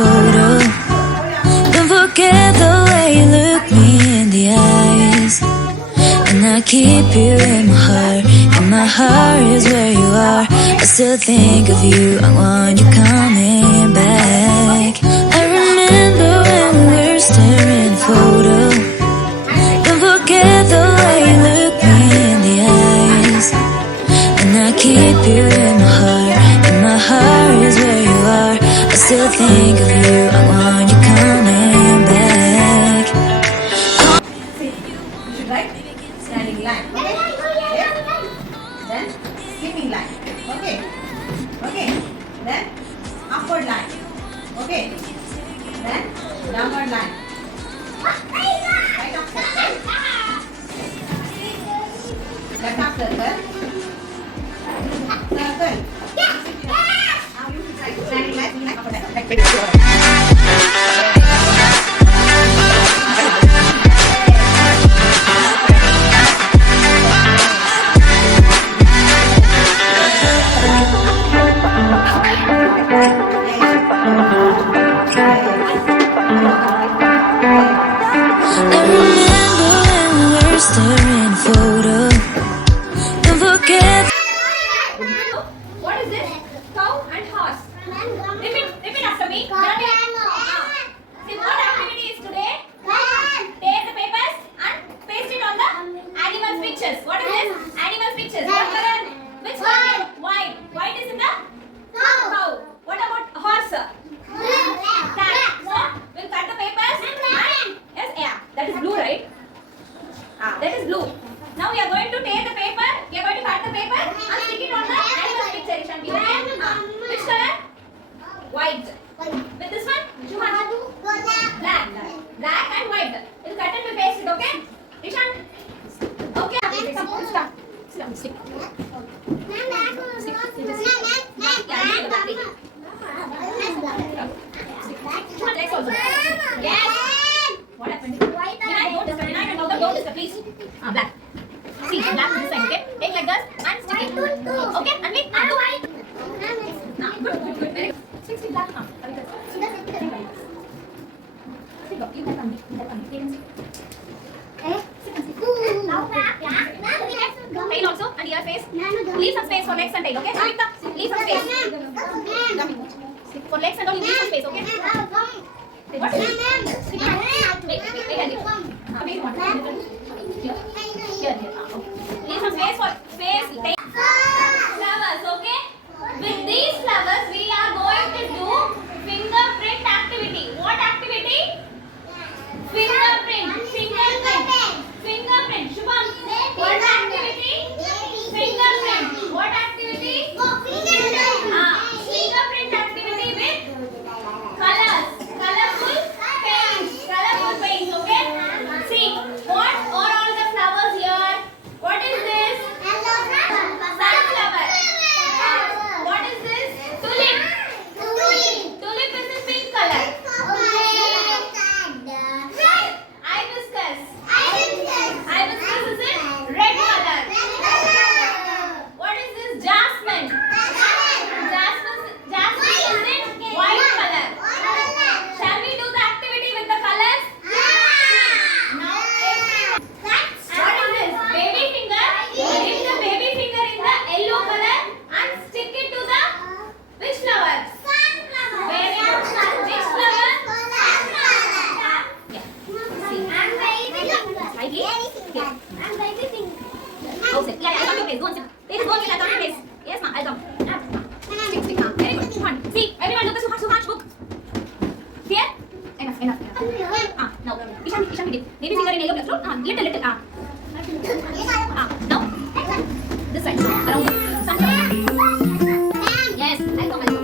photo. Don't forget the way you look me in the eyes. And I keep you in my heart, and my heart is where you are. I still think of you, I want you coming back. I remember when we were staring photo. Don't forget the way you look me in the eyes. And I keep you in my heart, and my heart is where you are. I still think of you, I want you coming back. You should write standing line. Yes. Then skipping line. Okay. Okay. Then upward line. Okay. Then downward line. Right up circle. Left half circle. Circle. Now you should write standing line. Upward line. I remember when we were staring photo. Don't forget. What is this? Cow and horse. Repeat after me. See, what activity is today? Take the papers and paste it on the animals' pictures. What is this? Animals' pictures. What color? Which color? White. White is in the cow. What about horse? Black. So we'll cut the papers and yes, yeah, that is blue, right? That is blue. Now we are going to take the paper. We are going to cut the paper and stick it on the animal's picture. It shall be okay. Which color? White. With this one? Black. Black and white. We'll cut and we'll paste it, okay? Rishan? Okay. Stop. Stick. Next also. Yes. What happened? Don't disturb, please. Black. See, black this side, okay? Take like this and stick it. Okay, and wait. Do. Good. Very good. Stick black. Tail also and your face. Leave some space for legs and tail, okay? Leave some space. For legs and all, leave some space, okay? What is it? Wait. Here. Leave some space for tail. Flowers, okay? With these flowers, we are going to do fingerprint activity. What activity? Fingerprint. Shubham, what activity? Fingerprint. What activity? Fingerprint activity with colors. Colorful paints, okay? See, what are all the flowers here? What is this? Sunflower. What is this? Tulip. Tulip is in pink color. Hibiscus. Hibiscus is in red color. What is this? Jasmine. Jasmine is in white color. Shall we do the activity with the colors? Now, what is this? Baby finger. Dip the baby finger in the yellow color and stick it to the which flower? Very good. Which flower? Yeah. See. Slightly. Yeah. Outside. Yeah, I'll come to place. Go and sit. Take go and sit. I'll come to place. Yes, ma'am. I'll come. Stick. Very good. Come on. See, everyone look at Suhan's book. Clear? Enough. Now, Ishan, dip. Baby finger in yellow color. Little. Now, this side. Around the sunflower. Yes, I'll come.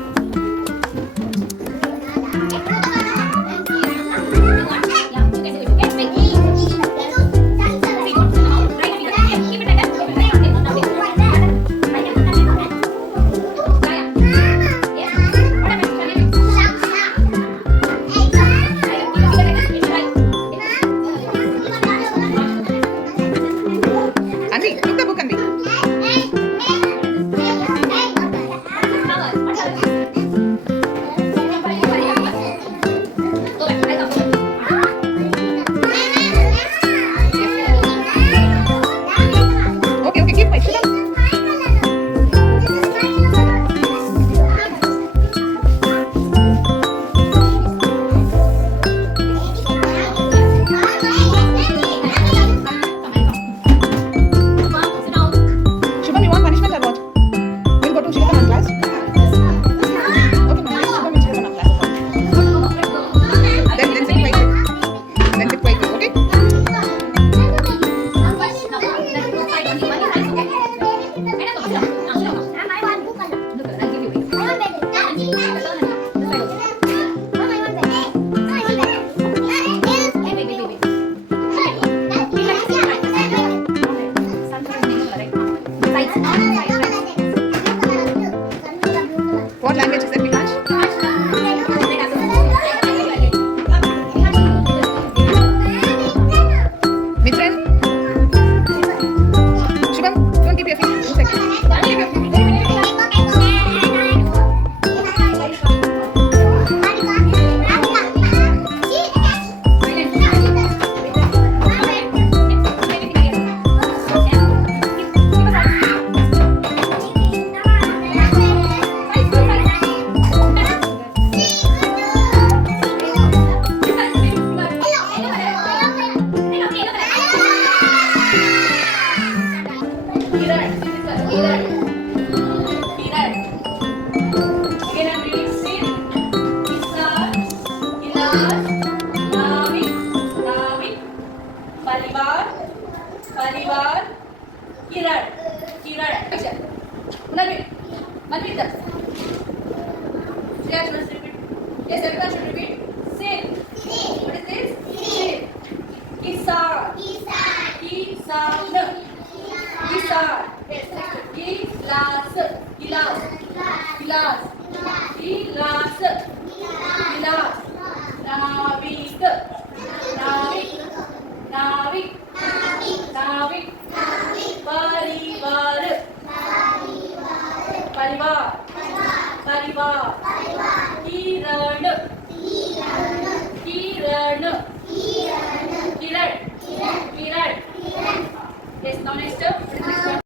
परिवार Kiran Kiran Manvit Manvit Shreya should repeat. Yes, everyone should repeat. Sip. What is this? Sip. Kisan. Kisan. Kisan. Yes. Gilas. Gilas. Gilas. Gilas. Gilas. Navik. Navik. Navik. Navik. Parivar. परिवार परिवार Kiran Kiran Kiran Kiran. Yes, now next.